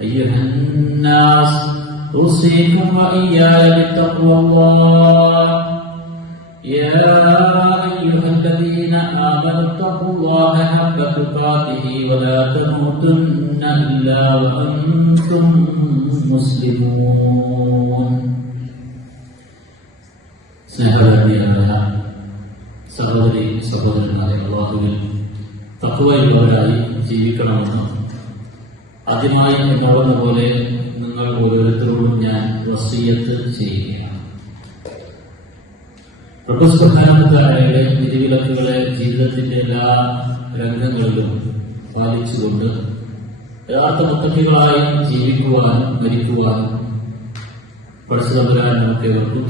أيها الناس أوصيكم وإياي بتقوى الله يا أيها الذين آمنوا اتقوا الله حق تقاته ولا تموتن إلا وأنتم مسلمون സ്നേഹവതിയായ സഹോദരി സഹോദരന്മാരെ അള്ളാഹുവിൽ തത്വയുള്ളവരായി ജീവിക്കണമെന്ന് ആദ്യമായി ഉണ്ടാവുന്ന പോലെ നിങ്ങൾ ഓരോരുത്തരോടും ഞാൻ വസീയത്ത് ചെയ്യുകയാണ്. പ്രഭുസ്വധാനത്താഴയുടെ വിധിവിലക്കുകളെ ജീവിതത്തിന്റെ എല്ലാ രംഗങ്ങളിലും പാലിച്ചുകൊണ്ട് യഥാർത്ഥ മുത്തക്കികളായി ജീവിക്കുവാനും മരിക്കുവാനും പഠിച്ചതവരാൻ നമുക്ക് ഏവർക്കും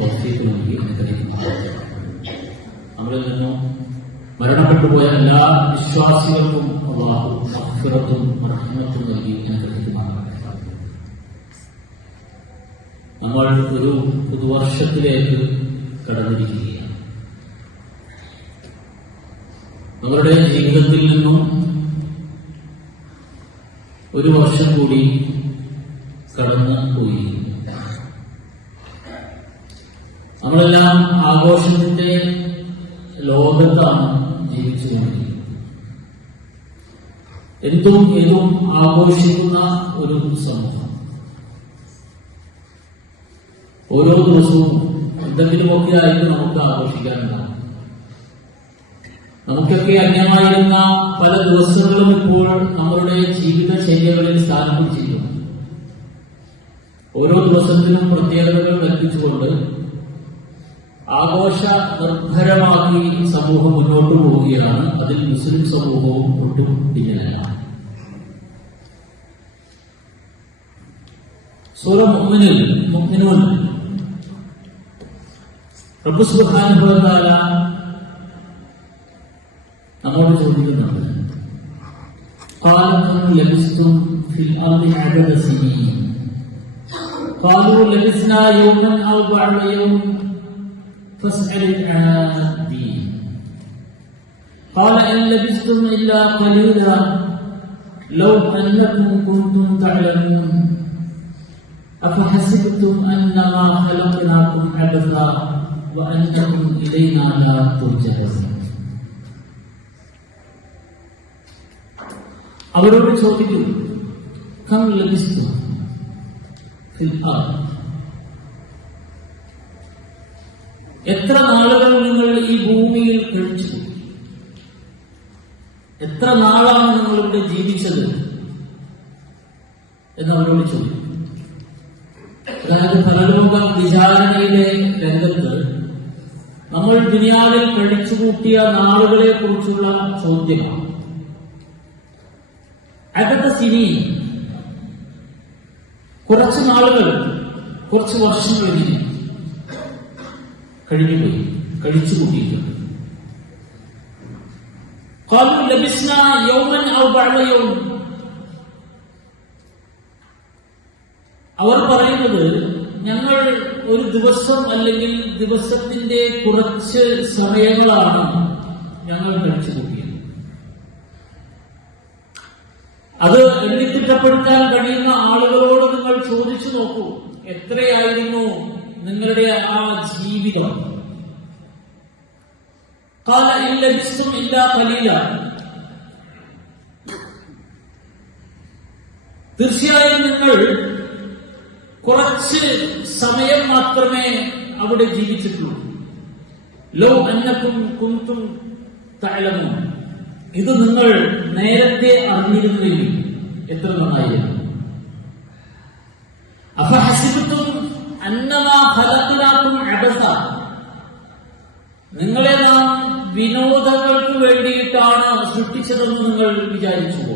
നമ്മളിൽ നിന്നും മരണപ്പെട്ടു പോയ എല്ലാ വിശ്വാസികൾക്കും അള്ളാഹു അഫിറത്തും റഹ്മത്തും നൽകി അനുഗ്രഹിക്കുമാറാണ് നമ്മൾ ഒരു പുതുവർഷത്തിലേക്ക് കടന്നിരിക്കുകയാണ്. അവരുടെ ജീവിതത്തിൽ നിന്നും ഒരു വർഷം കൂടി കടന്നു പോയി. നമ്മളെല്ലാം ആഘോഷത്തിന്റെ ലോകത്താണ് ജീവിച്ചുകൊണ്ടിരിക്കുന്നത് എന്തും ഏതും ആഘോഷിക്കുന്ന ഒരു സമൂഹം. ഓരോ ദിവസവും എന്തെങ്കിലുമൊക്കെ ആയിട്ട് നമുക്ക് ആഘോഷിക്കാനുണ്ടാകും നമുക്കൊക്കെ അന്യമായിരുന്ന പല ദിവസങ്ങളും ഇപ്പോൾ നമ്മളുടെ ജീവിതചര്യകളിൽ സ്ഥാനം പിടിച്ചിരിക്കുന്നു ഓരോ ദിവസത്തിനും പ്രത്യേകതകൾ കൽപ്പിച്ചുകൊണ്ട് ആഘോഷ നിർഭരമാക്കി സമൂഹം മുന്നോട്ട് പോവുകയാണ് അതിൽ മുസ്ലിം സമൂഹവും ഒട്ടും പിന്നിലല്ല സൂറ മുഅ്മിനിൽ മുഅ്മിനൂൻ റബ്ബ് സുബ്ഹാനഹു വ തആല നമ്മോട് ചോദിക്കുന്നുണ്ട് قال كم لبثتم في الأرض عدد سنين قالوا لبثنا يوما أو بعض يوم فاسأل العادين قال إن لبثتم إلا قليلا لو أنكم كنتم تعلمون أفحسبتم أنما خلقناكم عبثا وأنكم إلينا لا ترجعون അവരോട് ചോദിക്കും കം ലഭിച്ചു എത്ര നാളുകൾ നിങ്ങൾ ഈ ഭൂമിയിൽ കഴിച്ചു? എത്ര നാളാണ് നിങ്ങൾ ഇവിടെ ജീവിച്ചത്? എന്നവരോട് ചോദിക്കും. അതായത് പരലോക വിചാരണയിലെ രംഗത്ത് നമ്മൾ ദുനിയാവിൽ കഴിച്ചുകൂട്ടിയ നാളുകളെ കുറിച്ചുള്ള ചോദ്യമാണ്. അകത്തെ സിനി കുറച്ച് നാളുകൾ കുറച്ച് വർഷങ്ങൾ ഇങ്ങനെ കഴിഞ്ഞുപോയി കഴിച്ചു കൂട്ടിയിട്ടുണ്ട് قالوا لبسنا يوما او بعض يوم അവർ പറയുന്നത് ഞങ്ങൾ ഒരു ദിവസം അല്ലെങ്കിൽ ദിവസത്തിന്റെ കുറച്ച് സമയങ്ങളാണ് ഞങ്ങൾ കഴിച്ചു കൂട്ടിയത് അത് എണ്ണിത്തിട്ടപ്പെടുത്താൻ കഴിയുന്ന ആളുകളോട് നിങ്ങൾ ചോദിച്ചു നോക്കൂ എത്രയായിരുന്നു നിങ്ങളുടെ ആ ജീവിതം. കാല ഇല്ല വിശ്വം ഇല്ല കലീല തീർച്ചയായും നിങ്ങൾ കുറച്ച് സമയം മാത്രമേ അവിടെ ജീവിച്ചിട്ടുള്ളൂ. ലോ അന്നക്കും കുന്തും തലമോ ഇത് നിങ്ങൾ നേരത്തെ അറിഞ്ഞിരുന്നെങ്കിൽ എത്ര നന്നായിരുന്നു. അന്നമാ ഫലത്തിനാക്കും അബസ. നിങ്ങളെ നാം വിനോദങ്ങൾക്ക് വേണ്ടിയിട്ടാണ് സൃഷ്ടിച്ചതെന്ന് നിങ്ങൾ വിചാരിച്ചുവോ?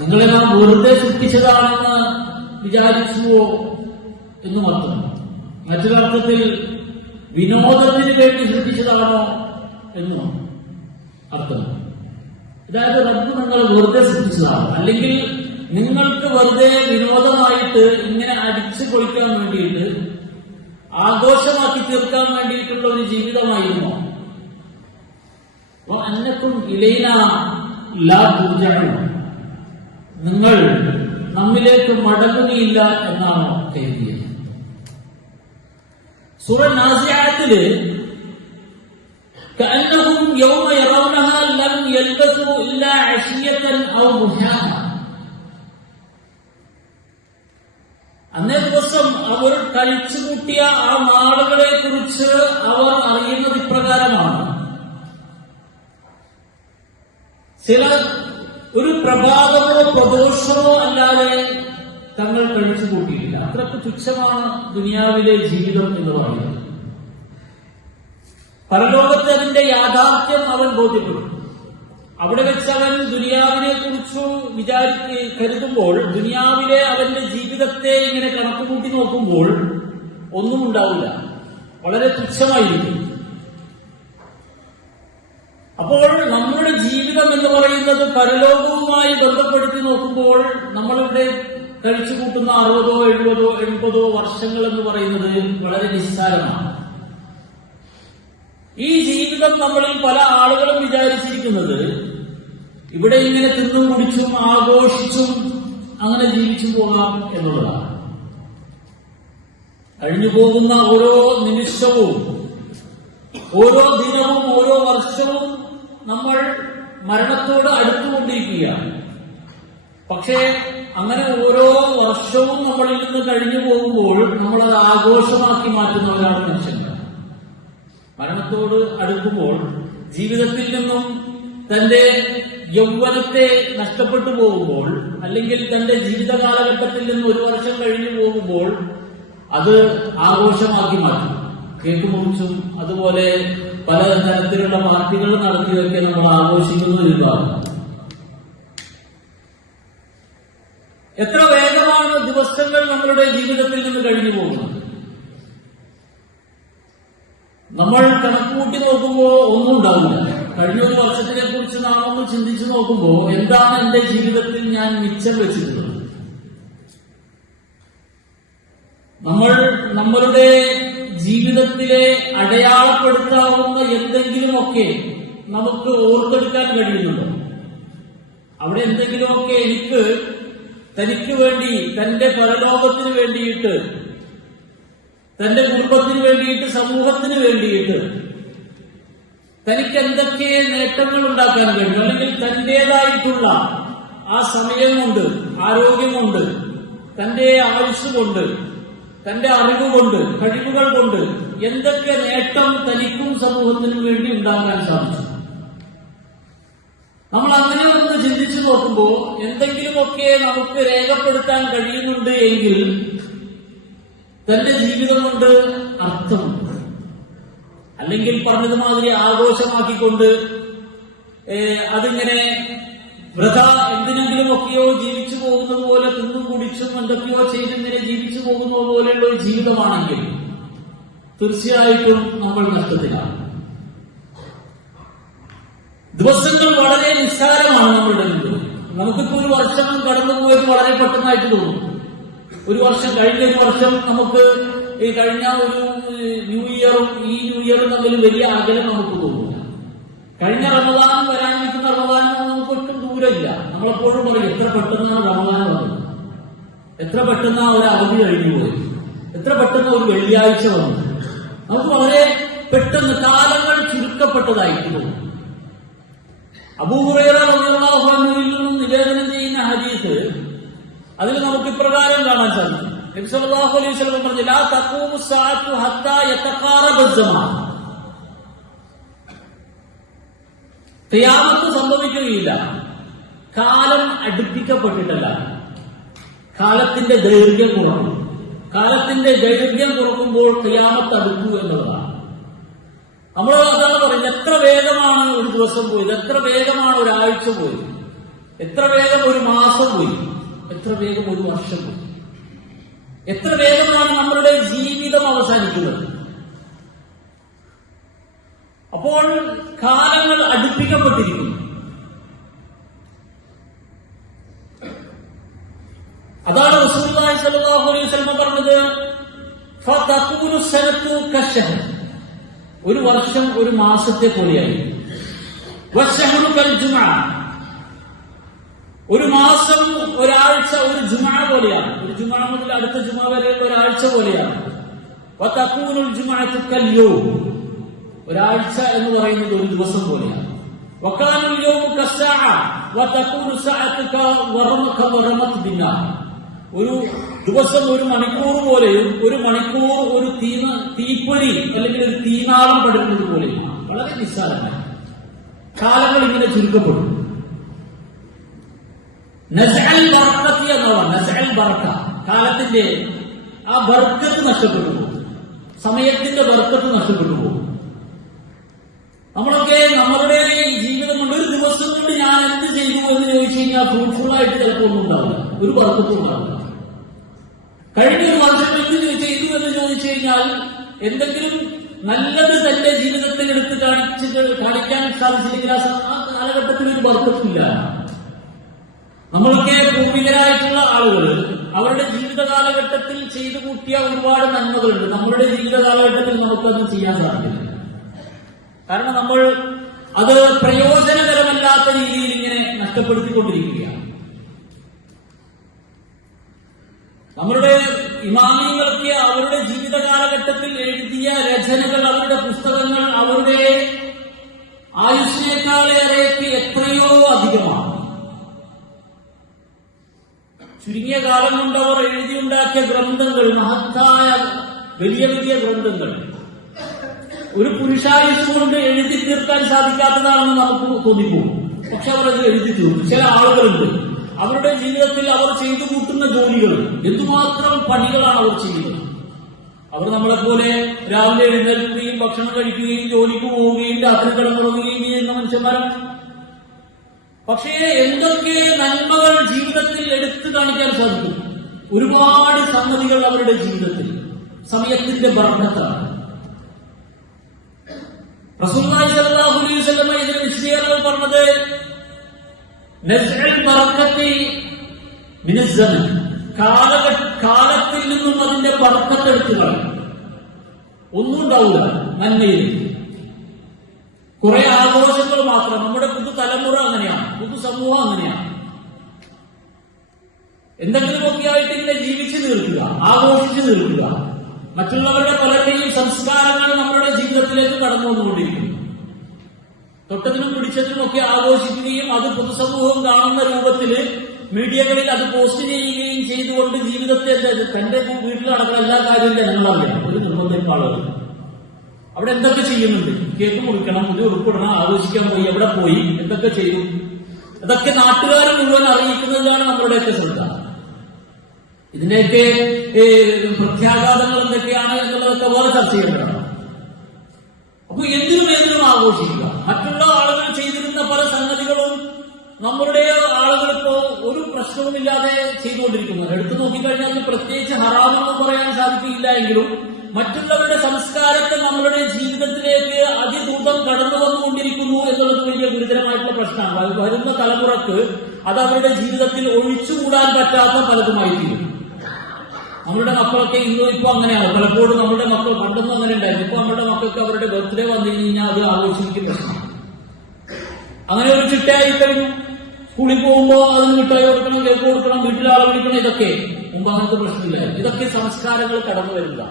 നിങ്ങളെ നാം വെറുതെ സൃഷ്ടിച്ചതാണെന്ന് വിചാരിച്ചുവോ എന്ന് മാത്രം. മറ്റൊരർത്ഥത്തിൽ വിനോദത്തിന് വേണ്ടി സൃഷ്ടിച്ചതാണോ എന്ന് അർത്ഥം. അതായത് റബ്ബ് നിങ്ങൾ വെറുതെ സൃഷ്ടിച്ചതാണ്. അല്ലെങ്കിൽ നിങ്ങൾക്ക് വെറുതെ വിനോദമായിട്ട് ഇങ്ങനെ അടിച്ചു പൊളിക്കാൻ വേണ്ടിയിട്ട് ആഘോഷമാക്കി തീർക്കാൻ വേണ്ടിയിട്ടുള്ള ഒരു ജീവിതമായിരുന്നു അപ്പൊ അന്നക്കും ഇലൈന ലാ പൂജണം നിങ്ങൾ നമ്മിലേക്ക് മടങ്ങുകയില്ല എന്നാണ് കരുതിയത് സൂറ നാസിയാത്തില് كأنهم يوم يرونها لم يلبثوا إلا عشية أو ضحاها അന്നേ ദിവസം അവർ കഴിച്ചു കൂട്ടിയ ആ നാളുകളെ കുറിച്ച് അവർ അറിയുന്നത് ഇപ്രകാരമാണ്. ചില ഒരു പ്രഭാതമോ പ്രദോഷമോ അല്ലാതെ തങ്ങൾ കഴിച്ചു കൂട്ടിയിട്ടില്ല. അത്രയ്ക്ക് തുച്ഛമാണ് ദുനിയാവിലെ ജീവിതം എന്ന് പറയുന്നത്. പരലോകത്ത് അതിന്റെ യാഥാർത്ഥ്യം അവൻ ബോധ്യപ്പെടും അവിടെ വെച്ച് അവൻ ദുനിയാവിനെ കുറിച്ച് വിചാരി കരുതുമ്പോൾ ദുനിയാവിലെ അവന്റെ ജീവിതത്തെ ഇങ്ങനെ കണക്കുകൂട്ടി നോക്കുമ്പോൾ ഒന്നും ഉണ്ടാവില്ല. വളരെ തുച്ഛമായിരിക്കും. അപ്പോൾ നമ്മുടെ ജീവിതം എന്ന് പറയുന്നത് പരലോകവുമായി ബന്ധപ്പെടുത്തി നോക്കുമ്പോൾ നമ്മളിവിടെ കഴിച്ചു കൂട്ടുന്ന അറുപതോ എഴുപതോ എൺപതോ വർഷങ്ങൾ എന്ന് പറയുന്നത് വളരെ നിസ്സാരമാണ്. ഈ ജീവിതം നമ്മളിൽ പല ആളുകളും വിചാരിച്ചിരിക്കുന്നത് ഇവിടെ ഇങ്ങനെ തിന്നും കുടിച്ചും ആഘോഷിച്ചും അങ്ങനെ ജീവിച്ചു പോകാം എന്നുള്ളതാണ്. കഴിഞ്ഞു പോകുന്ന ഓരോ നിമിഷവും ഓരോ ദിനവും ഓരോ വർഷവും നമ്മൾ മരണത്തോട് അടുത്തുകൊണ്ടിരിക്കുകയാണ്. പക്ഷേ അങ്ങനെ ഓരോ വർഷവും നമ്മളിൽ നിന്ന് കഴിഞ്ഞു പോകുമ്പോൾ നമ്മളത് ആഘോഷമാക്കി മാറ്റുന്നവരാണ് മനുഷ്യന്മാർ മരണത്തോട് അടുക്കുമ്പോൾ ജീവിതത്തിൽ നിന്നും തന്റെ യൗവനത്തെ നഷ്ടപ്പെട്ടു പോകുമ്പോൾ അല്ലെങ്കിൽ തന്റെ ജീവിത കാലഘട്ടത്തിൽ നിന്ന് ഒരു വർഷം കഴിഞ്ഞു പോകുമ്പോൾ അത് ആഘോഷമാക്കി മാറ്റും. കേക്ക് മുറിച്ചും അതുപോലെ പല തരത്തിലുള്ള പാർട്ടികൾ നടത്തിയതൊക്കെ നമ്മൾ ആഘോഷിക്കുന്ന ഒരു എത്ര വേഗമാണ് ദിവസങ്ങൾ നമ്മളുടെ ജീവിതത്തിൽ നിന്ന് കഴിഞ്ഞു പോകുന്നത്? നമ്മൾ കണക്കുകൂട്ടി നോക്കുമ്പോൾ ഒന്നും ഉണ്ടാവില്ല. കഴിഞ്ഞ ഒരു വർഷത്തിനെ കുറിച്ച് നാം ഒന്ന് ചിന്തിച്ചു നോക്കുമ്പോൾ എന്താണ് എന്റെ ജീവിതത്തിൽ ഞാൻ മിച്ചം വെച്ചിട്ടുള്ളത്? നമ്മൾ നമ്മളുടെ ജീവിതത്തിലെ അടയാളപ്പെടുത്താവുന്ന എന്തെങ്കിലുമൊക്കെ നമുക്ക് ഓർത്തെടുക്കാൻ കഴിയുന്നുണ്ട്? അവിടെ എന്തെങ്കിലുമൊക്കെ എനിക്ക് തനിക്ക് വേണ്ടി തന്റെ പരലോകത്തിന് വേണ്ടിയിട്ട് തന്റെ കുടുംബത്തിന് വേണ്ടിയിട്ട് സമൂഹത്തിന് വേണ്ടിയിട്ട് തനിക്ക് എന്തൊക്കെ നേട്ടങ്ങൾ ഉണ്ടാക്കാൻ കഴിയും? അല്ലെങ്കിൽ തന്റേതായിട്ടുള്ള ആ സമയം കൊണ്ട് ആരോഗ്യം കൊണ്ട് തന്റെ ആയുസ് കൊണ്ട് തന്റെ അറിവ് കൊണ്ട് കഴിവുകൾ കൊണ്ട് എന്തൊക്കെ നേട്ടം തനിക്കും സമൂഹത്തിനും വേണ്ടി ഉണ്ടാക്കാൻ സാധിച്ചു? നമ്മൾ അങ്ങനെ ഒന്ന് ചിന്തിച്ചു നോക്കുമ്പോൾ എന്തെങ്കിലുമൊക്കെ നമുക്ക് രേഖപ്പെടുത്താൻ കഴിയുന്നുണ്ട് എങ്കിൽ തന്റെ ജീവിതം കൊണ്ട് അർത്ഥമുണ്ട്. അല്ലെങ്കിൽ പറഞ്ഞതുമാതിരി ആഘോഷമാക്കിക്കൊണ്ട് അതിങ്ങനെ വൃഥ എന്തിനെങ്കിലും ഒക്കെയോ ജീവിച്ചു പോകുന്നത് പോലെ തിന്നും കുടിച്ചും എന്തൊക്കെയോ ചെയ്തിങ്ങനെ ജീവിച്ചു പോകുന്നത് പോലെയുള്ള ഒരു ജീവിതമാണെങ്കിൽ തീർച്ചയായിട്ടും നമ്മൾ നഷ്ടത്തിലാണ്. ദിവസങ്ങൾ വളരെ നിസ്സാരമാണ് നമ്മളുടെ ജീവിതം. നമുക്കിപ്പോ ഒരു വർഷം കടന്നു പോയത് വളരെ പെട്ടെന്നായിട്ട് തോന്നും. ഒരു വർഷം കഴിഞ്ഞ ഒരു വർഷം നമുക്ക് ഈ കഴിഞ്ഞ ഒരു ന്യൂ ഇയറും ഈ ന്യൂ ഇയറും തമ്മിൽ വലിയ അകലം നമുക്ക് തോന്നില്ല. കഴിഞ്ഞ റമദാനും വരാനിരിക്കുന്ന റമദാനും നമുക്ക് ഒട്ടും ദൂരമില്ല. നമ്മളെപ്പോഴും പറയും എത്ര പെട്ടെന്നാണ് റമദാൻ വന്നത്? എത്ര പെട്ടെന്ന് ആ ഒരു അവധി കഴിഞ്ഞു പോയി എത്ര പെട്ടെന്ന് ഒരു വെള്ളിയാഴ്ച വന്നു നമുക്ക് വളരെ പെട്ടെന്ന് കാലങ്ങൾ ചുരുക്കപ്പെട്ടതായിട്ട് തോന്നും നിന്നും നിവേദനം ചെയ്യുന്ന ഹദീസ് അതിൽ നമുക്ക് ഇപ്രകാരം കാണാൻ സാധിക്കും. പറഞ്ഞു ലാ ഹത്താ സംഭവിക്കുകയില്ല. കാലം അടുപ്പിക്കപ്പെട്ടിട്ടല്ല. കാലത്തിന്റെ ദൈർഘ്യം കുറവ് കാലത്തിന്റെ ദൈർഘ്യം കുറക്കുമ്പോൾ ഖിയാമത്ത് അടുക്കൂ എന്നുള്ളതാണ്. നമ്മൾ അതാണ് പറയുന്നത് എത്ര വേഗമാണ് ഒരു ദിവസം പോയത്? എത്ര വേഗമാണ് ഒരാഴ്ച പോയത്? എത്ര വേഗം ഒരു മാസം പോയി? എത്ര വേഗം ഒരു വർഷം പോയി? എത്ര വേഗമാണ് നമ്മളുടെ ജീവിതം അവസാനിക്കുന്നത്? അപ്പോൾ കാലങ്ങൾ അടുപ്പിക്കപ്പെട്ടിരിക്കുന്നു. അതാണ് റസൂലുള്ളാഹി സ്വല്ലല്ലാഹു അലൈഹി വസല്ലം പറഞ്ഞത് ഒരു വർഷം ഒരു മാസത്തെ പോലെയായി ഒരു മാസം ഒരാഴ്ച ഒരു ജുമഅ പോലെയാണ്. ജുമഅ മുതൽ അടുത്ത ജുമാ വരെയുള്ള ഒരാഴ്ച പോലെയാണ്. വതഖൂനുൽ ജുമഅതു കൽ യൗം ഒരാഴ്ച എന്ന് പറയുന്നത് ഒരു ദിവസം പോലെയാണ്. ഒരു ദിവസം ഒരു മണിക്കൂർ പോലെയും ഒരു മണിക്കൂർ ഒരു തീ തീപ്പൊരി അല്ലെങ്കിൽ ഒരു തീനാളം പടുന്നത് പോലെയും. വളരെ നിസ്സാരമാണ്. കാലങ്ങൾ ഇങ്ങനെ ചുരുക്കപ്പെടും. നസൽ ബർക്കത്തി എന്നതാണ് നസഅൽ ബർക്ക കാലത്തിന്റെ ആ ബർക്കത്ത് നഷ്ടപ്പെട്ടു പോകും. സമയത്തിന്റെ ബർക്കത്ത് നഷ്ടപ്പെട്ടു പോകും. നമ്മളൊക്കെ നമ്മളുടെ ഈ ജീവിതം കൊണ്ട് ഒരു ദിവസം കൊണ്ട് ഞാൻ എന്ത് ചെയ്തു എന്ന് ചോദിച്ചു കഴിഞ്ഞാൽ ഫ്രൂട്ട്ഫുൾ ആയിട്ട് ചിലപ്പോൾ ഒന്നും ഉണ്ടാവില്ല. ഒരു ബർക്കത്തും ഉണ്ടാവില്ല. കഴിഞ്ഞ ഒരു വർഷം എന്ത് ചെയ്തു എന്ന് ചോദിച്ചു കഴിഞ്ഞാൽ എന്തെങ്കിലും നല്ലത് തന്റെ ജീവിതത്തിൽ എടുത്ത് കാണിച്ച് കാണിക്കാൻ സാധിച്ചില്ലെങ്കിൽ ആ സ- ആ കാലഘട്ടത്തിൽ ഒരു ബർക്കത്തില്ല നമ്മളൊക്കെ പൂർവികരായിട്ടുള്ള ആളുകൾ അവരുടെ ജീവിത കാലഘട്ടത്തിൽ ചെയ്തു കൂട്ടിയ ഒരുപാട് നന്മകളുണ്ട്. നമ്മളുടെ ജീവിത കാലഘട്ടത്തിൽ നമുക്കത് ചെയ്യാൻ സാധിക്കില്ല. കാരണം നമ്മൾ അത് പ്രയോജനകരമല്ലാത്ത രീതിയിൽ ഇങ്ങനെ നഷ്ടപ്പെടുത്തിക്കൊണ്ടിരിക്കുകയാണ്. നമ്മളുടെ ഇമാമിയങ്ങൾക്ക് അവരുടെ ജീവിത കാലഘട്ടത്തിൽ എഴുതിയ രചനകൾ അവരുടെ പുസ്തകങ്ങൾ കാലം കൊണ്ട് അവർ എഴുതിയുണ്ടാക്കിയ ഗ്രന്ഥങ്ങൾ മഹത്തായ വലിയ വലിയ ഗ്രന്ഥങ്ങൾ. ഒരു പുരുഷായുസ് കൊണ്ട് എഴുതി തീർക്കാൻ സാധിക്കാത്തതാണെന്ന് നമുക്ക് തോന്നിപ്പോകും. പക്ഷെ അവർ അത് എഴുതി തീർക്കും. ചില ആളുകളുണ്ട്. അവരുടെ ജീവിതത്തിൽ അവർ ചെയ്തു കൂട്ടുന്ന ജോലികൾ എന്തുമാത്രം പണികളാണ് അവർ ചെയ്യുന്നത്? അവർ നമ്മളെപ്പോലെ രാവിലെ എഴുന്നേൽക്കുകയും ഭക്ഷണം കഴിക്കുകയും ജോലിക്ക് പോവുകയും രാത്രി കിടന്നുറങ്ങുകയും ചെയ്യുന്ന മനുഷ്യന്മാരാണ്. പക്ഷേ എന്തൊക്കെ നന്മകൾ ജീവിതത്തിൽ എടുത്തു കാണിക്കാൻ സാധിക്കും? ഒരുപാട് സംഗതികൾ അവരുടെ ജീവിതത്തിൽ. സമയത്തിന്റെ ഭർണത്താണ് മിനസ്സമൻ കാലഘട്ട കാലത്തിൽ നിന്നും അതിന്റെ ബർക്കത്ത് എടുത്തു കളയും ഒന്നും ഉണ്ടാവില്ല കുറെ ആഘോഷങ്ങൾ മാത്രം. നമ്മുടെ പുതുതലമുറ അങ്ങനെയാണ്. പുതുസമൂഹം അങ്ങനെയാണ്. എന്തെങ്കിലുമൊക്കെ ആയിട്ട് ഇങ്ങനെ ജീവിച്ചു തീർക്കുക ആഘോഷിച്ചു തീർക്കുക. മറ്റുള്ളവരുടെ പലരുടെയും സംസ്കാരങ്ങൾ നമ്മുടെ ജീവിതത്തിലേക്ക് കടന്നു വന്നുകൊണ്ടിരിക്കുന്നു തൊട്ടതിനും പിടിച്ചതിനും ഒക്കെ ആഘോഷിക്കുകയും അത് പൊതുസമൂഹം കാണുന്ന രൂപത്തിൽ മീഡിയകളിൽ അത് പോസ്റ്റ് ചെയ്യുകയും ചെയ്തുകൊണ്ട് ജീവിതത്തെ തന്റെ വീട്ടിൽ നടക്കുന്ന എല്ലാ കാര്യവും ജനങ്ങളറിയാം ഒരു നിർബന്ധം ആളുകൾ അവിടെ എന്തൊക്കെ ചെയ്യുന്നുണ്ട്? കേക്ക് മുറിക്കണം ഇത് ഉൾപ്പെടണം ആലോചിക്കാൻ പോയി എവിടെ പോയി എന്തൊക്കെ ചെയ്തു? അതൊക്കെ നാട്ടുകാർ മുഴുവൻ അറിയിക്കുന്നതാണ് നമ്മളുടെയൊക്കെ ശ്രദ്ധ. ഇതിന്റെയൊക്കെ പ്രത്യാഘാതങ്ങൾ എന്തൊക്കെയാണ് എന്നുള്ളതൊക്കെ വേറെ ചർച്ച ചെയ്യേണ്ടതാണ്. അപ്പൊ എന്തിനും എന്തിനും ആഘോഷിക്കുക. മറ്റുള്ള ആളുകൾ ചെയ്തിരുന്ന പല സംഗതികളും നമ്മളുടെ ആളുകൾ ഒരു പ്രശ്നവുമില്ലാതെ ചെയ്തുകൊണ്ടിരിക്കുന്നു. എടുത്തു നോക്കിക്കഴിഞ്ഞാൽ പ്രത്യേകിച്ച് ഹറാമെന്ന് പറയാൻ സാധിക്കില്ല എങ്കിലും മറ്റുള്ളവരുടെ സംസ്കാരത്തെ നമ്മളുടെ ജീവിതത്തിലേക്ക് അതിദൂതം കടന്നു വന്നുകൊണ്ടിരിക്കുന്നു എന്നുള്ളത് വലിയ ഗുരുതരമായിട്ടുള്ള പ്രശ്നമാണ്. വരുന്ന തലമുറയ്ക്ക് അത് അവരുടെ ജീവിതത്തിൽ ഒഴിച്ചുകൂടാൻ പറ്റാത്ത പലതുമായി തീരും നമ്മളുടെ മക്കളൊക്കെ ഇന്നും ഇപ്പൊ അങ്ങനെയാണ്. പലപ്പോഴും നമ്മുടെ മക്കൾ പണ്ടൊന്നും അങ്ങനെ ഉണ്ടായിരുന്നു. ഇപ്പൊ നമ്മുടെ മക്കൾക്ക് അവരുടെ ബർത്ത്ഡേ വന്നു കഴിഞ്ഞാൽ അത് ആഘോഷിക്കും പ്രശ്നമാണ്. അങ്ങനെ ഒരു ചിട്ടയായി കഴിഞ്ഞു. സ്കൂളിൽ പോകുമ്പോൾ അതിന് മിഠായി കൊടുക്കണം കേക്ക് കൊടുക്കണം വീട്ടിൽ ആളെ വിളിക്കണം ഇതൊക്കെ മുമ്പ് അങ്ങനത്തെ പ്രശ്നമില്ല ഇതൊക്കെ സംസ്കാരങ്ങൾ കടന്നു വരുക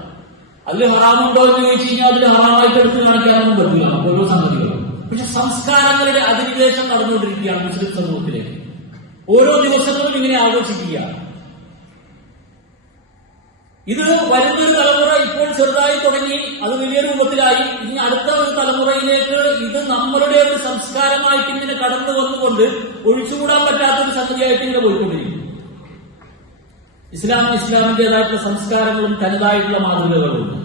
അതിൽ ഹറാമുണ്ടോ എന്ന് ചോദിച്ചു കഴിഞ്ഞാൽ അതിൽ ഹറാമായിട്ട് എടുത്ത് കാണിക്കാനൊന്നും പറ്റില്ല ഓരോ സംഗതികളും പക്ഷെ സംസ്കാരങ്ങളുടെ അധിനിവേശം നടന്നുകൊണ്ടിരിക്കുകയാണ് മുസ്ലിം സമൂഹത്തിലേക്ക് ഓരോ ദിവസങ്ങളും ഇങ്ങനെ ആഘോഷിക്കുക. ഇത് വരുന്നൊരു തലമുറ ഇപ്പോൾ ചെറുതായി തുടങ്ങി അത് വലിയ രൂപത്തിലായി. ഇനി അടുത്ത ഒരു തലമുറയിലേക്ക് ഇത് നമ്മളുടെ ഒരു സംസ്കാരമായിട്ട് ഇങ്ങനെ കടന്നു വന്നുകൊണ്ട് ഒഴിച്ചുകൂടാൻ പറ്റാത്ത ഒരു സംഗതിയായിട്ട് ഇങ്ങനെ പോയിക്കൊണ്ടിരിക്കും. ഇസ്ലാം ഇസ്ലാമിന്റേതായിട്ടുള്ള സംസ്കാരങ്ങളും തനതായിട്ടുള്ള മാതൃകകളുണ്ട്.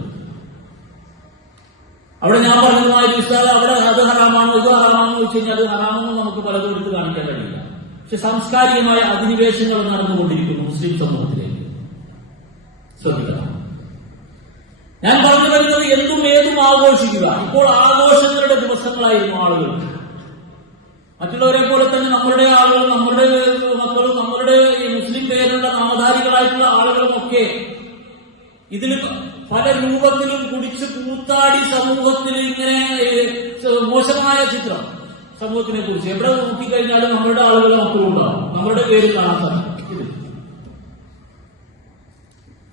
അവിടെ ഞാൻ പറഞ്ഞതുമായ ഉസ്താദ് അവിടെ അത് ഹറാമാണോ ഇത് ഹറാമാണോ വെച്ച് കഴിഞ്ഞാൽ അത് ഹറാമെന്ന് നമുക്ക് പലതും എടുത്ത് കാണിക്കാൻ കഴിയില്ല. പക്ഷെ സാംസ്കാരികമായ അധിനിവേശങ്ങൾ നടന്നുകൊണ്ടിരിക്കുന്നു മുസ്ലിം സമൂഹത്തിലേക്ക്. ശ്രദ്ധിക്കണം. ഞാൻ പറഞ്ഞു വരുന്നത് എന്തും ഏതും ആഘോഷിക്കുക. ഇപ്പോൾ ആഘോഷങ്ങളുടെ ദിവസങ്ങളായിരുന്നു ആളുകൾ മറ്റുള്ളവരെ പോലെ തന്നെ നമ്മളുടെ ആളുകൾ നമ്മുടെ മക്കളും നമ്മുടെ ഈ മുസ്ലിം പേരുള്ള നാമധാരികളായിട്ടുള്ള ആളുകളും ഒക്കെ ഇതിൽ പല രൂപത്തിലും കുടിച്ച് കൂത്താടി സമൂഹത്തിൽ ഇങ്ങനെ മോശമായ ചിത്രം സമൂഹത്തിനെ കുറിച്ച്. എവിടെ നോക്കിക്കഴിഞ്ഞാലും നമ്മളുടെ ആളുകൾ മക്കളും ഉണ്ടാവും. നമ്മുടെ പേര് ഇത്.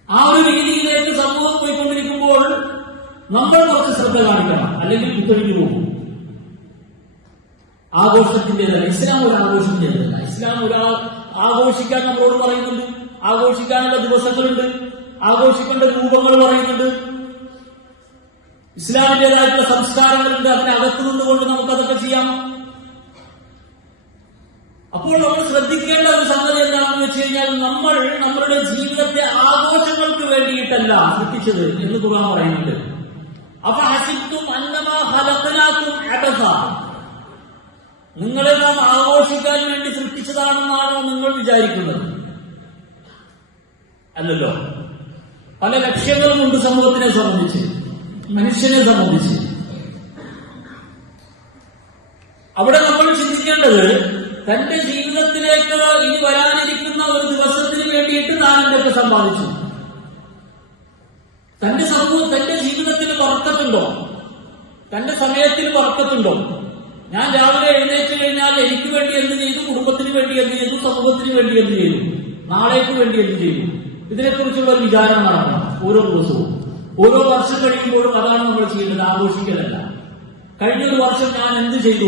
ആ ഒരു രീതിയിലേക്ക് സമൂഹം പോയിക്കൊണ്ടിരിക്കുമ്പോൾ നമ്മൾ കുറച്ച് ശ്രദ്ധ കാണിക്കണം. അല്ലെങ്കിൽ കുത്തഴിഞ്ഞു പോകും. ആഘോഷത്തിന്റേതല്ല ഇസ്ലാം ഒരു ആഘോഷത്തിന്റെതല്ല. ഇസ്ലാം ഒരാൾ ആഘോഷിക്കാൻ നമ്മളോട് പറയുന്നുണ്ട് ആഘോഷിക്കാനുള്ള ദിവസങ്ങളുണ്ട് ആഘോഷിക്കേണ്ട രൂപങ്ങൾ പറയുന്നുണ്ട്. ഇസ്ലാമിന്റേതായിട്ടുള്ള സംസ്കാരങ്ങളുണ്ട് അതിനകത്ത് നിന്നുകൊണ്ട് നമുക്കതൊക്കെ ചെയ്യാം. അപ്പോൾ നമ്മൾ ശ്രദ്ധിക്കേണ്ട ഒരു സംഗതി എന്താണെന്ന് വെച്ച് കഴിഞ്ഞാൽ നമ്മൾ നമ്മളുടെ ജീവിതത്തെ ആഘോഷങ്ങൾക്ക് വേണ്ടിയിട്ടല്ല സൃഷ്ടിച്ചത് എന്ന് ഖുർആൻ പറയുന്നുണ്ട്. അപ്പൊ അസിത്തും അന്നമാ ഫലത്തിനാക്കും നിങ്ങളെ നാം ആഘോഷിക്കാൻ വേണ്ടി സൃഷ്ടിച്ചതാണെന്നാണോ നിങ്ങൾ വിചാരിക്കുന്നത്? അല്ലല്ലോ. പല ലക്ഷ്യങ്ങളുമുണ്ട് സമൂഹത്തിനെ സംബന്ധിച്ച്. മനുഷ്യനെ സംബന്ധിച്ച്. അവിടെ നമ്മൾ ചിന്തിക്കേണ്ടത് തന്റെ ജീവിതത്തിലേക്ക് ഇനി വരാനിരിക്കുന്ന ഒരു ദിവസത്തിന് വേണ്ടിയിട്ട് താൻ എന്തൊക്കെ സമ്പാദിച്ചു? തന്റെ സമൂഹം തന്റെ ജീവിതത്തിൽ വർക്കത്തുണ്ടോ തന്റെ സമയത്തിൽ വർക്കത്തുണ്ടോ ഞാൻ രാവിലെ എഴുന്നേറ്റ് കഴിഞ്ഞാൽ എനിക്ക് വേണ്ടി എന്ത് ചെയ്തു? കുടുംബത്തിന് വേണ്ടി എന്ത് ചെയ്തു? സമൂഹത്തിന് വേണ്ടി എന്ത് ചെയ്തു? നാളേക്ക് വേണ്ടി എന്ത് ചെയ്തു? ഇതിനെക്കുറിച്ചുള്ള ഒരു വിചാരം നടക്കണം. ഓരോ ദിവസവും. ഓരോ വർഷം കഴിയുമ്പോഴും അതാണ് നമ്മൾ ചെയ്യുന്നത് ആഘോഷിക്കലല്ല. കഴിഞ്ഞ ഒരു വർഷം ഞാൻ എന്ത് ചെയ്തു?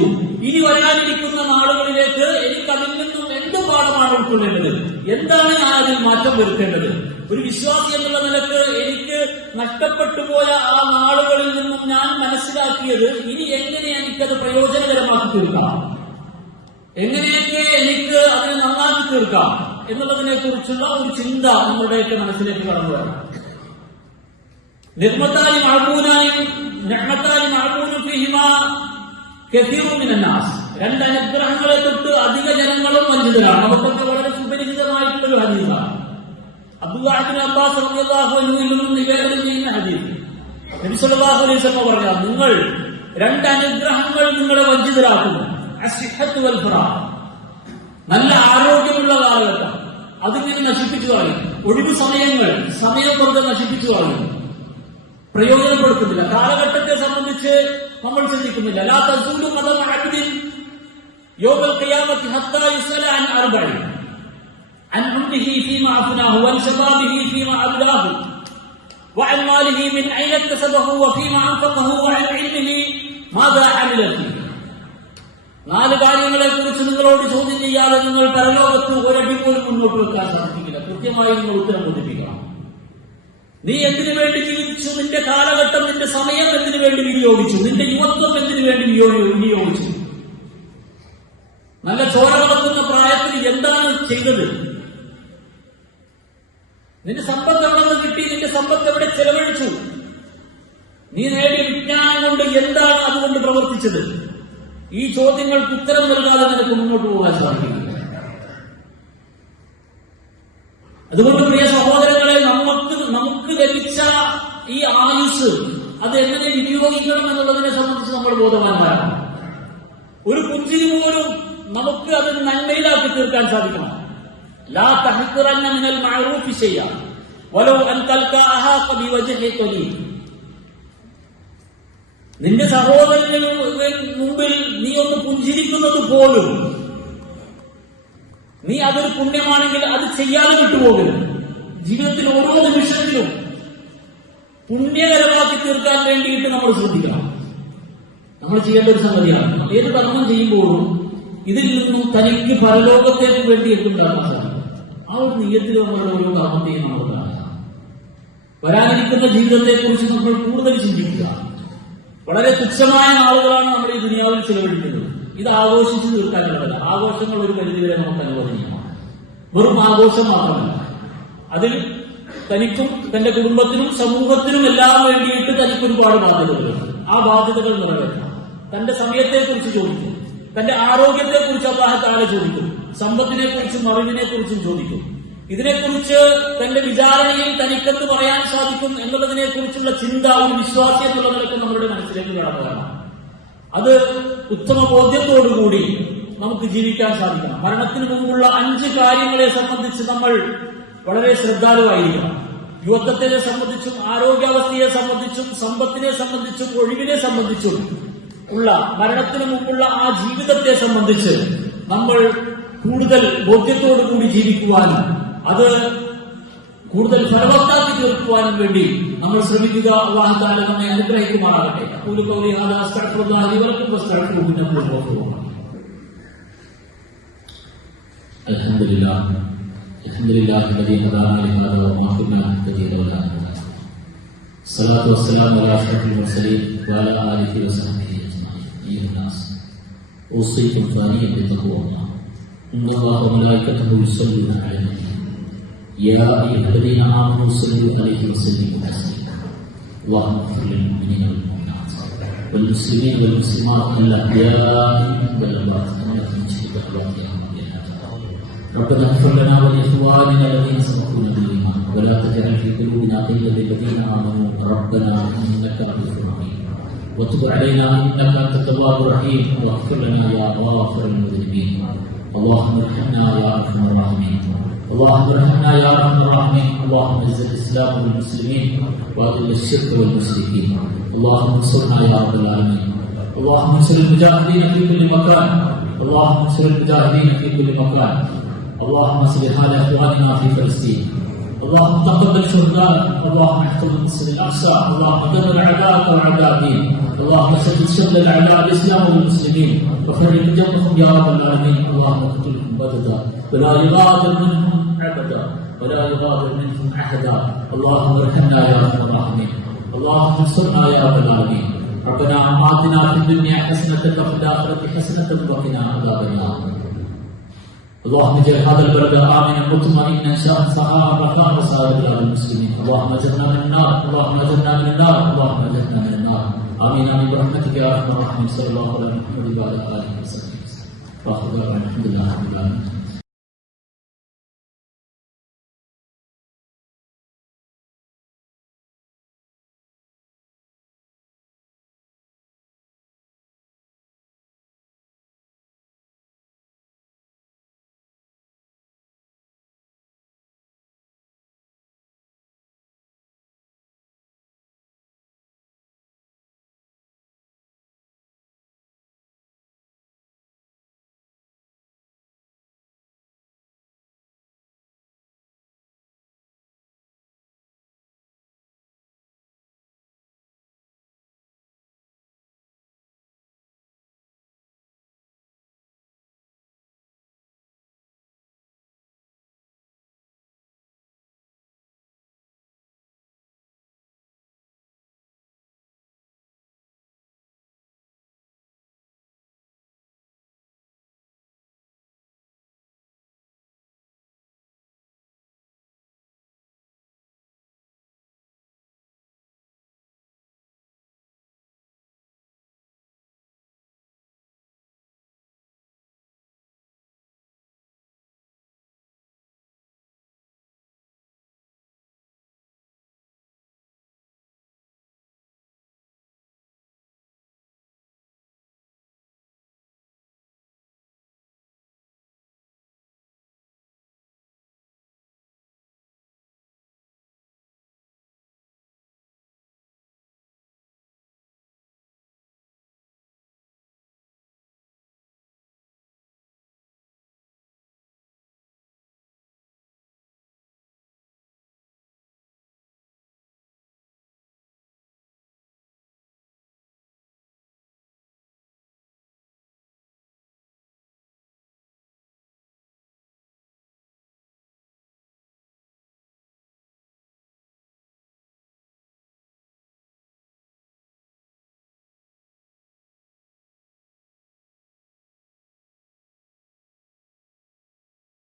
ഇനി വരാനിരിക്കുന്ന നാളുകളിലേക്ക് എനിക്ക് അതിൽ നിന്നും എന്ത് പാഠമാണ് ഉൾക്കൊള്ളേണ്ടത്? എന്താണ് ഞാൻ അതിൽ മാറ്റം വരുത്തേണ്ടത്? ഒരു വിശ്വാസി എന്നുള്ള നിലയ്ക്ക് എനിക്ക് നഷ്ടപ്പെട്ടു പോയ ആ നാളുകളിൽ നിന്നും ഞാൻ മനസ്സിലാക്കിയത് ഇനി എങ്ങനെ എനിക്കത് പ്രയോജനകരമാക്കി തീർക്കാം? എങ്ങനെയൊക്കെ എനിക്ക് അതിനെ നന്നാക്കി തീർക്കാം എന്നുള്ളതിനെ കുറിച്ചുള്ള ഒരു ചിന്ത നമ്മളുടെയൊക്കെ മനസ്സിലേക്ക് കടന്നു വരണം. നിർമ്മത്താലി മഴക്കൂനായും നെഹ്മത്താലി മഴക്കൂനും മിനന്നാസ് രണ്ട് അനുഗ്രഹങ്ങളെ തൊട്ട് അധിക ജനങ്ങളും വഞ്ചിതരാണ്. അവർക്കൊക്കെ വളരെ സുപരിചിതമായിട്ടുള്ള ഒരു ഹദീസാണ്. അബ്ദുല്ലാഹിബിൻ അബ്ബാസ് നബി സല്ലല്ലാഹു അലൈഹി വസല്ലം നിങ്ങൾ രണ്ട് അനുഗ്രഹങ്ങൾ നിങ്ങളെ വഞ്ചിതരാക്കുന്നു. വൽ നല്ല ആരോഗ്യമുള്ള കാലഘട്ടം. അതിങ്ങനെ നശിപ്പിച്ചു കളയും. ഒഴിവ് സമയങ്ങൾ സമയം കൊണ്ട് നശിപ്പിച്ചു കളയും. പ്രയോജനപ്പെടുത്തുന്നില്ല. കാലഘട്ടത്തെ സംബന്ധിച്ച് നമ്മൾ ചിന്തിക്കുന്നില്ല. ലാ തസൂലു ഖദം അബ്ദിൻ ഖിയാമത്തി ഹത്താ عن عمره فيما أفناه وعن شبابه فيما أبلاه وعن ماله من أين اكتسبه وفيما أنفقه وعن علمه ماذا عمل فيه നാല് കാര്യങ്ങളെ കുറിച്ച് നിങ്ങളോട് ചോദ്യം ചെയ്യാതെ നിങ്ങൾ പരലോകത്ത് ഒരടി പോലും മുന്നോട്ട് വെക്കാൻ സാധിക്കില്ല കൃത്യമായി നിങ്ങൾ ഉത്തരം ബോധിപ്പിക്കണം നീ എന്തിനു വേണ്ടി ജീവിച്ചു നിന്റെ കാലഘട്ടം നിന്റെ സമയം എന്തിനു വേണ്ടി വിനിയോഗിച്ചു നിന്റെ യുവത്വം എന്തിനു വേണ്ടി വിനിയോഗി- വിനിയോഗിച്ചു നല്ല ചോര വളർത്തുന്ന പ്രായത്തിൽ എന്താണ് ചെയ്തത് നിന്റെ സമ്പത്ത് എവിടെ കിട്ടി നിന്റെ സമ്പത്ത് എവിടെ ചെലവഴിച്ചു? നീ നേടിയ വിജ്ഞാനം കൊണ്ട് എന്താണ് അതുകൊണ്ട് പ്രവർത്തിച്ചത്? ഈ ചോദ്യങ്ങൾക്ക് ഉത്തരം നൽകാതെ നിനക്ക് മുന്നോട്ട് പോകാൻ സാധിക്കില്ല. അതുകൊണ്ട് പ്രിയ സഹോദരങ്ങളെ നമുക്ക് നമുക്ക് ലഭിച്ച ഈ ആയുസ് അത് എങ്ങനെ വിനിയോഗിക്കണം എന്നുള്ളതിനെ സംബന്ധിച്ച് നമ്മൾ ബോധവാന്മാരാണ്. ഒരു പുഞ്ചിരി പോലും നമുക്ക് അത് നന്മയിലാക്കി തീർക്കാൻ സാധിക്കണം. ലാ തഹക്കുറന്ന മിനൽ മഅറൂഫി ചെയ്യാം വലോ അൻ തൽക അഹാഖ ബിവജ്ഹി ത്വലീഖ്. നിന്റെ സഹോദരന് മുമ്പിൽ നീ ഒന്ന് പുഞ്ചിരിക്കുന്നത് പോലും നീ അതൊരു പുണ്യമാണെങ്കിൽ അത് ചെയ്യാതെ വിട്ടുപോകരുത്. ജീവിതത്തിൽ ഓരോ നിമിഷത്തിലും പുണ്യകരമാക്കി തീർക്കാൻ വേണ്ടിയിട്ട് നമ്മൾ ശ്രദ്ധിക്കണം. നമ്മൾ ചെയ്യേണ്ട ഒരു സംഗതിയാണ്. ഏത് കർമ്മം ചെയ്യുമ്പോഴും ഇതിൽ നിന്നും തനിക്ക് പരലോകത്തേക്ക് വേണ്ടി ഉണ്ടാക്കാൻ സാധിക്കും ആ ഒരു നീയത്തിൽ നമ്മൾ ഓരോ കർമ്മത്തെയും നമ്മൾ കാണുക വരാനിരിക്കുന്ന ജീവിതത്തെ കുറിച്ച് നമ്മൾ കൂടുതൽ ചിന്തിക്കുക. വളരെ തുച്ഛമായ നാളുകളാണ് നമ്മൾ ഈ ദുനിയാവിൽ ചിലവഴിക്കുന്നത്. ഇത് ആഘോഷിച്ചു തീർക്കാനുള്ളതല്ല ആഘോഷങ്ങൾ ഒരു പരിധിവരെ നമുക്ക് അനുവദനീയമാണ്. വെറും ആഘോഷം മാത്രമല്ല. അതിൽ തനിക്കും തന്റെ കുടുംബത്തിനും സമൂഹത്തിനും എല്ലാം വേണ്ടിയിട്ട് തനിക്ക് ഒരുപാട് ബാധ്യതകളുണ്ട്. ആ ബാധ്യതകൾ നിറവേറ്റണം. തന്റെ സമയത്തെ കുറിച്ച് ചോദിക്കും. തന്റെ ആരോഗ്യത്തെ കുറിച്ച് അള്ളാഹത്താലെ ചോദിക്കും. സമ്പത്തിനെ കുറിച്ചും അറിവിനെ കുറിച്ചും ചോദിക്കും. ഇതിനെക്കുറിച്ച് തന്റെ വിചാരണയിൽ തനിക്കത്ത് പറയാൻ സാധിക്കും എന്നുള്ളതിനെ കുറിച്ചുള്ള ചിന്ത ഒരു വിശ്വാസി എന്നുള്ള നിലയ്ക്ക് നമ്മുടെ മനസ്സിലേക്ക് കടന്നതാണ് അത് ഉത്തമ ബോധ്യത്തോടുകൂടി നമുക്ക് ജീവിക്കാൻ സാധിക്കണം. മരണത്തിന് മുമ്പുള്ള അഞ്ച് കാര്യങ്ങളെ സംബന്ധിച്ച് നമ്മൾ വളരെ ശ്രദ്ധാലുവായിരിക്കണം. യുവത്വത്തെ സംബന്ധിച്ചും ആരോഗ്യാവസ്ഥയെ സംബന്ധിച്ചും സമ്പത്തിനെ സംബന്ധിച്ചും ഒഴിവിനെ സംബന്ധിച്ചും ഉള്ള മരണത്തിന് മുമ്പുള്ള ആ ജീവിതത്തെ സംബന്ധിച്ച് നമ്മൾ കൂടുതൽ ബോധ്യത്തോടു കൂടി ജീവിക്കുവാനും അത് കൂടുതൽ ഫലവത്താക്കി തീർക്കുവാനും വേണ്ടി നമ്മൾ ശ്രമിക്കുക അള്ളാഹു താല നമ്മെ അനുഗ്രഹിക്കുമാറാകട്ടെ ഒരു കൗരി ഹാദാ അസ്തഗ്ഫിറുല്ലാഹി ലി വലക്കും വസ്തഗ്ഫിറുഹു ഇന്നഹു ഗഫൂറുർ റഹീം. الحمد لله الحمد لله الذي هدانا لهذا وما كنا نهتدي لولا ان هدانا الصلاة والسلام على أشرف المرسلين وعلى آله وصحبه أجمعين أيها الناس أوصيكم ثانيا بتقوى الله إن الله وملائكته يصلون على النبي. يا أيها الذين آمنوا صلوا عليه وسلموا تسليما. اللهم اغفر للمؤمنين والمؤمنات. والمسلمين والمسلمات الأحياء والأموات يا رب العالمين ربنا اغفر لنا ولإخواننا الذين سبقونا بالإيمان. ولا تجعل في قلوبنا غلا للذين آمنوا. ربنا إنك رؤوف رحيم. وتب علينا إنك أنت التواب الرحيم. واغفر لنا يا غافر المذنبين. اللهم ارحمنا يا أرحم الراحمين اللهم ارحمنا يا ارحم الراحمين اللهم اعز الاسلام والمسلمين واذل الشرك والمشركين اللهم انصرنا يا رب العالمين اللهم انصر المجاهدين في كل مكان اللهم انصر المجاهدين في كل مكان اللهم اصلح حال اخواننا في فلسطين اللهم تقبل شهداءنا اللهم احفظ المسجد الاقصى اللهم دمر اعداءك واعداء الدين اللهم شتت شمل الاعداء الإسلام والمسلمين وفرج جمعهم يا رب العالمين. اللهم اقتلهم بددا ولا يغادر منهم أبدا. ولا يغادر منهم أحدا. اللهم ارحمنا يا ارحم الراحمين اللهم انصرنا يا رب العالمين. ربنا آتنا في الدنيا حسنة وفي الآخرة حسنة وقنا عذاب النار. اللهم اجعل هذا البلد آمنا مطمئنا سخاء رخاء وسائر بلاد المسلمين. اللهم اجرنا من النار. اللهم اجرنا من النار اللهم اجرنا من النار امين برحمتك يا أرحم الراحمين صلى الله على محمد وعلى آله وصحبه وسلم. الحمد لله رب العالمين.